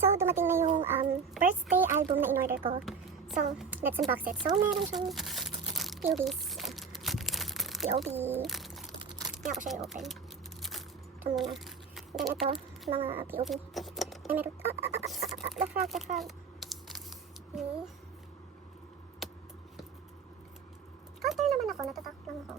so dumating na yung birthday album na in-order ko. So, let's unbox it. So, meron siyang POVs. POV. Hindi ako siya i-open. Ito muna. Then ito, mga POV. Ay, meron. The frog. Okay. Counter naman ako. Natatakot lang ako.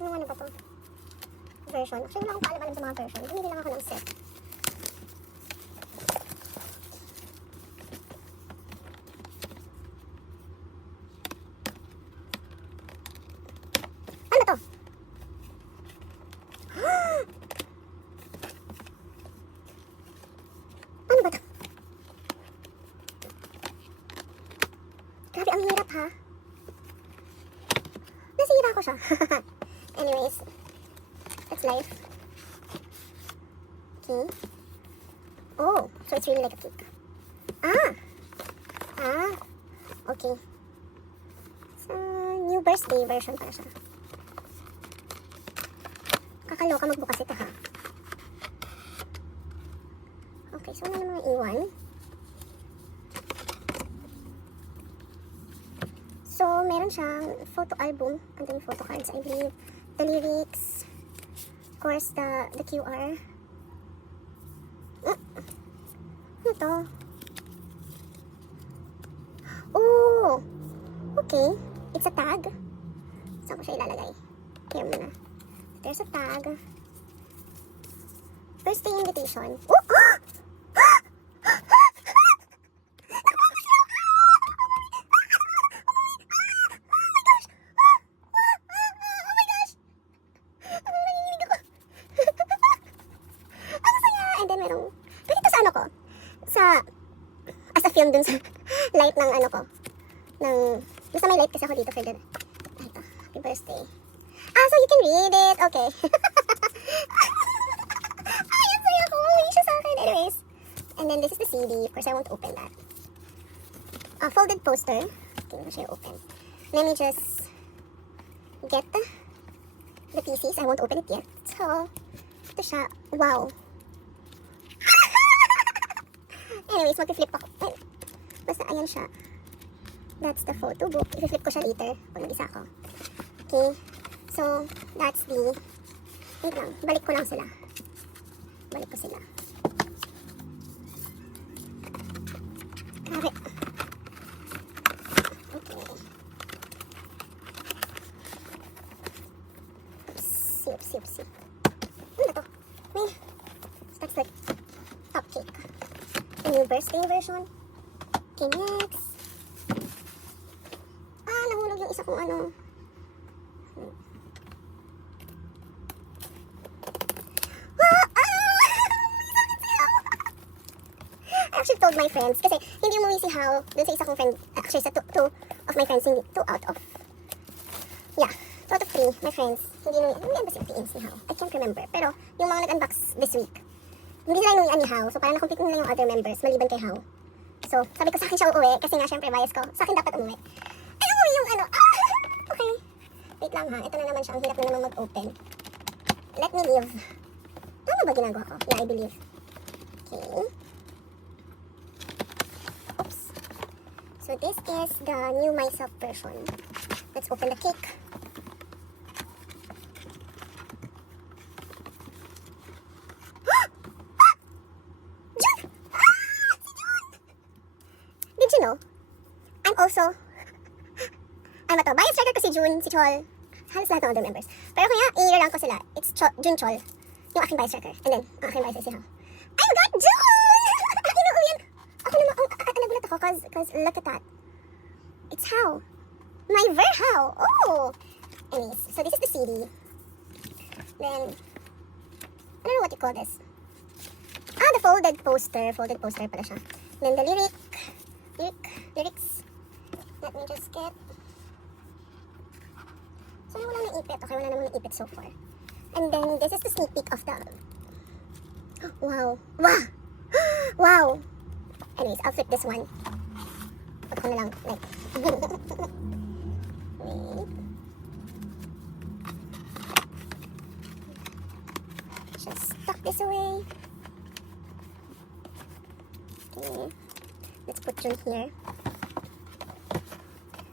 Ano ba to? Version. Actually, wala akong paalam-alam sa mga version. Bumili lang ako ng set. Ano to? Ano ba to? Grabe, ang hirap ha. Nasira ko siya. Anyways, that's life. Okay. Oh, so it's really like a cake. Okay. So, new birthday version para siya. Kakaloka magbukas ito ha. Okay, so ano naman iwan? So, meron siyang photo album. And then photo cards, I believe. The lyrics. Of course, the QR. Ano to? Oh! Okay. It's a tag. Saan ko siya ilalagay? Here muna. There's a tag. Birthday invitation. Oh! As a film dun sa light ng ano ko. Basta may light kasi ako dito for the... Ito, happy birthday. So you can read it. Okay. Ay, ang saya ko. Hindi siya sa akin. Anyways. And then this is the CD. Of course, I won't open that. Folded poster. Okay, hindi ko siya open. Let me just get the pieces. I won't open it yet. So, ito siya. Wow. Anyways, mag-flip ako. Basta ayan siya. That's the photo book. I-flip ko siya later pag nag-isa ako. Okay. So, that's the... Wait lang. Balik ko lang sila. Balik ko sila. Grabe. Okay. Oopsie. Ano na to? That's like top cake. New birthday version. Okay, next. Nahulog yung isa kong ano. I actually told my friends, kasi hindi umuwi si Hao dun sa isa kong friend, actually sa two of my friends, hindi, 2 out of 3, my friends, hindi ba sila si Hao? I can't remember. Pero, yung mga nag-unbox this week, hindi sila inuwian ni Hao, so parang nakumpit nila yung other members, maliban kay Hao. So, sabi ko sa akin siya uuwi, kasi nga syempre bias ko, sa akin dapat umuwi. Ay, umuwi yung ano, okay. Wait lang ha, ito na naman siya, ang hirap na naman mag-open. Let me leave. Tama ba ginagawa ko? Yeah, I believe. Okay. Oops. So, this is the new myself version. Let's open the cake. You know, I'm also, ano to, bias striker ko si June, si Chol, halos lahat ng other members. Pero kaya, i-rank ko sila. It's June Chol, yung aking bias striker. And then, ang aking bias si Hao. I got June! Inuuyan! Ako naman, nagulat ako, cause look at that. It's Hao. My Hao. Oh! Anyways, so this is the CD. Then, I don't know what you call this. The folded poster. Folded poster pala siya. Then the lyrics. Let me just get... So, wala nang ipit. Okay, wala namang ipit so far. And then, this is the sneak peek of the... Wow. Wow! Wow! Anyways, I'll flip this one. Pag ko na lang, like, wait. Just tuck this away. Okay. Let's put June here.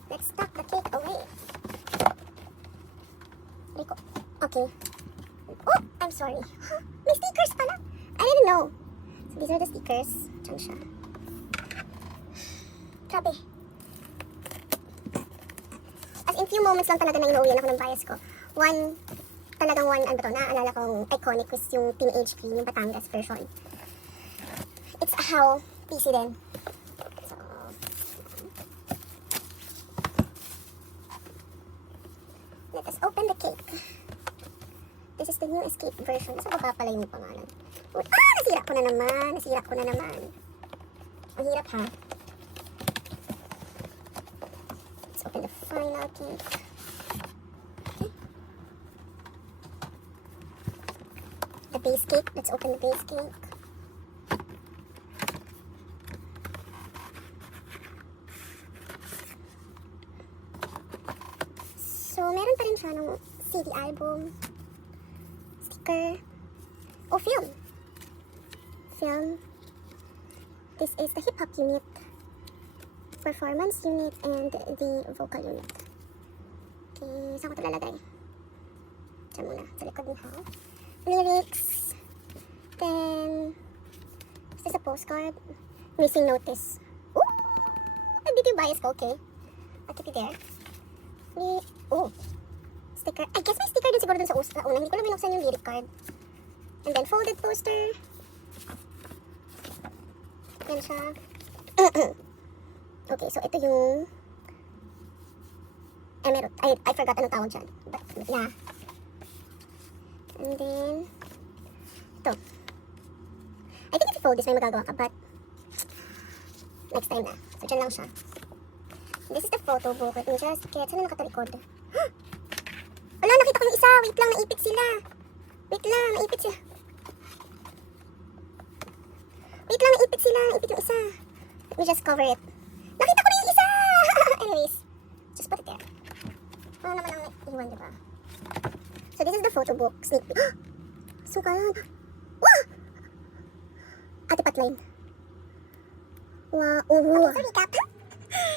Let's tuck the cake away. Rico. Okay. Oh, I'm sorry. Huh? May stickers pala. I didn't know. So these are the stickers. Diyan siya. Grabe. As in few moments lang talaga na inuuwian ako ng bias ko. Talagang one, ano ba to, naaalala kong iconic was yung Teenage Queen, yung Batangas version. It's how PC din. So, let us open the cake. This is the new Escape version. Nasa baba pala yung pangalan. Nasira ko na naman. Ang hirap ha. Let's open the final cake. Okay. The base cake. Let's open the base cake. So, meron pa rin siya ng CD album, sticker, o film. This is the hip-hop unit, performance unit, and the vocal unit. Okay, saan ko ito lalagay? Diyan muna, sa likod ng ha. Lyrics. Then, this is a postcard. Missing notice. Ooh! Nandito yung bias ko, okay. I'll keep it there. Oh, sticker. I guess may sticker din siguro dun sa una. Hindi ko lang binuksan yung lyric card. And then folded poster. Yan siya. Okay, so ito yung emerald. I forgot anong tawag dyan. But, yeah. And then, ito. I think if you fold this, may magagawa ka. But, next time na. So, dyan lang siya. This is the photo book. Let me just get... Saan na nakatalikod? Wala, nakita ko yung isa. Wait lang, naipit sila. Naipit yung isa. Let me just cover it. Nakita ko na yung isa! Anyways, just put it there. Ano naman ang iwan, diba? So, this is the photo book. Sneak peek. Sukalan. Wow! Ate Patline. Wow. Okay, so recap.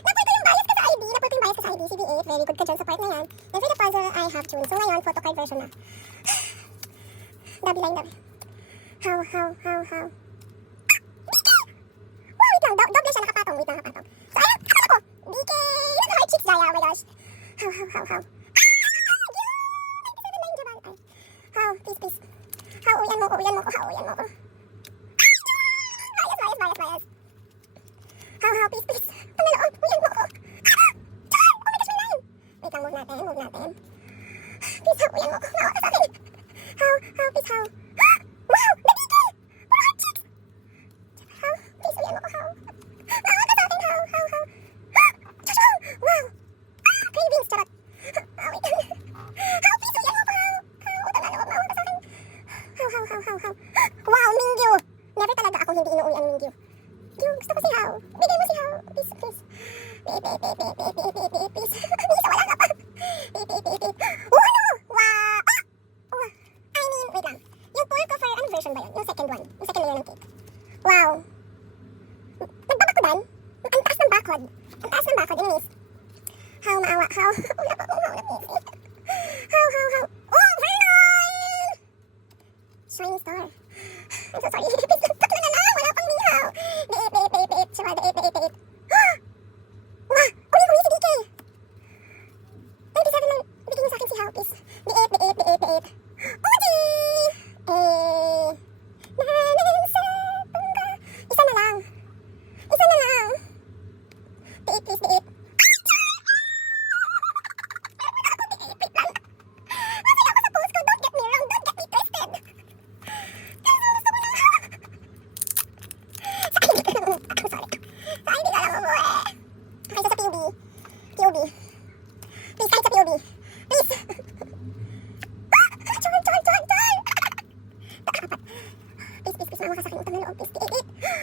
Napwede yung bias ka sa ID. CB8. Very good ka dyan sa part na yan. And for the puzzle, I have June. So, ngayon, photocard version na. Dabi. How? Wait lang, double siya, nakapatong. So, ayun, akala ko, BK, yun ang heart chicks, Jaya, oh my gosh. How? How, please. How, uyan mo ko. Bias. How, please. Panaloon, uyan mo ko. Oh my gosh, may line. Wait lang, move natin. Please, how, uyan mo ko. Mawa ka sa akin. How, please, how. Wow, nabigil! Puro heart chicks. How, please, uyan mo ko, how. Mawa ka sa akin, how. Chachong! Wow! Cravings, charot. Wait. How, please, uyan mo ko, how. Mawa ka sa akin. How. Wow, Mingyu! Never talaga ako hindi inuuwi ang Mingyu. Gusto ko si How. Bigay mo si How. Please. Please, wala ka pa. Oh, ano? Wow! I mean, wait lang. Yung pour ko for, ano version ba yun? Yung second one. Yung second layer ng cake. Wow. Nagbabakudan? Ang taas ng bakod. Anyways. How, maawa. How? Wala pa akong How. How. Oh, Vernon! Shining star. I'm so sorry. Tatlo na lang. Wala pang nihaw. Date. Siya, date. Wow! Kunin ko yung si DK. 97 lang. Bigyan mo sa akin si How, please. Date. OG! Nanan sa tungga. Isa na lang. Date, please, date.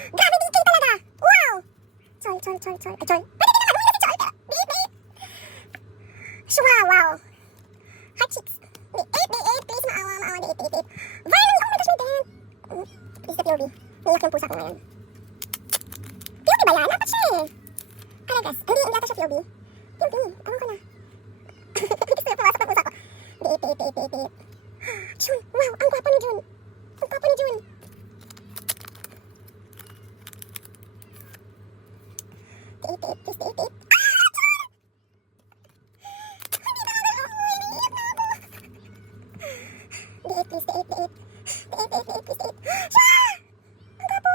Grabe, DK talaga! Wow! Chol. Beep, beep. Shwa, wow. Heart cheeks. Beep, beep, beep. Please, maawa, maawa. Beep, beep, beep. Violet, oh my gosh, my dad. Please, the POV. Niyak yung pusa ko ngayon. POV ba yan? Dapat siya eh. Kalagas. Hindi yata siya POV. POV. Ewan ko na. Gusto yung pumasok ng pusa ko. Beep, beep, beep, beep, beep. Jun, wow, ang gwapo ni Jun. Ang gwapo ni Jun. Beep, beep, please, beep, beep. Beep, please, beep, beep. Beep, beep, beep, please, beep. Siya! Ang gwapo!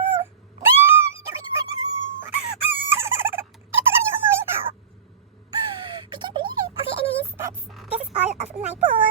Ito lang yung umuwing tao. I can't believe it. Okay, anyways, this is all of my poop.